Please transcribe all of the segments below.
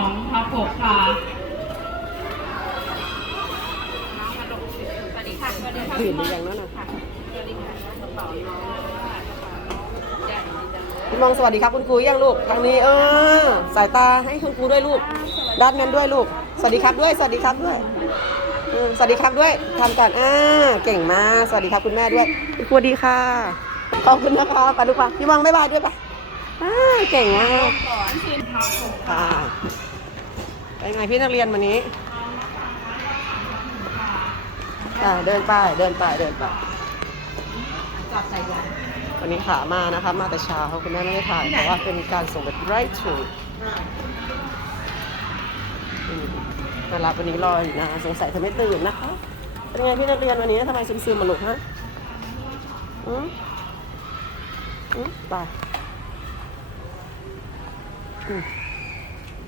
ของทับหกค่ะดื่มหรือยังนั่นน่ะพี่มองสวัสดีครับคุณครูยังลูกทางนี้เออสายตาให้คุณครูด้วยลูกด้านนั้นด้วยลูก สวัสดีครับด้วย สวัสดีครับด้วยอืมสวัสดีครับด้วยทำก่อนอ่าเก่งมากสวัสดีครับคุณแม่ด้วยคุณครูดีค่ะขอบคุณนะคะไปลูกป่ะพี่มองบ๊ายบายด้วยป่ะอ่าเก่งมากสอนทีมทับหกค่ะ เป็นไงพี่นักเรียนวันนี้อ่าเดินไปเดินไปเดินไปจอดใส่ยางวันนี้ขามานะคะ มาแต่เช้าคุณแม่ไม่ได้ถ่ายเพราะว่าเป็นการส่งแบบ right to อืมมารับวันนี้รออยู่นะสงสัยเธอไม่ตื่นนะคะเป็นไงพี่นักเรียนวันนี้ทำไมซึมๆมาลูกฮะอืมอืมไปอืม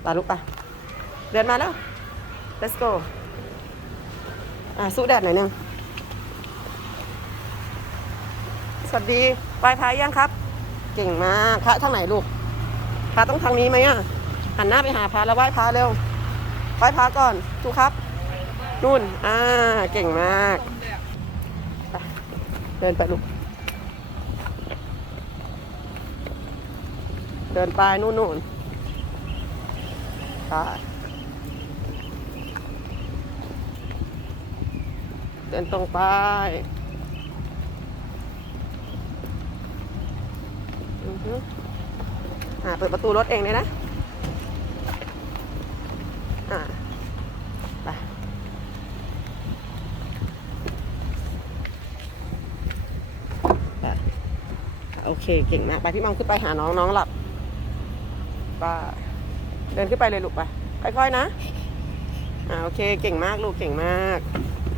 ไปลูกไป เดินมาแล้ว let's go อะสู้แดดหน่อยหนึง สวัสดีไหว้พระยังครับ เก่งมากพระทางไหนลูกพระต้องทางนี้ไหมอะ หันหน้าไปหาพระแล้วไหว้พระเร็ว ไหว้พระก่อนถูกครับ นู่น อ่า เก่งมาก เดินไปลูก เดินไปนู่นนู่นไป เดินตรงไปอือฮึอ่าเปิดประตูรถเองเลยนะ อ่าไปไปโอเค เก่งมากไปพี่มังขึ้นไปหาน้องน้องหลับไปเดินขึ้นไปเลยลูกไปค่อยๆนะ อ่าโอเค เก่งมากลูกเก่งมาก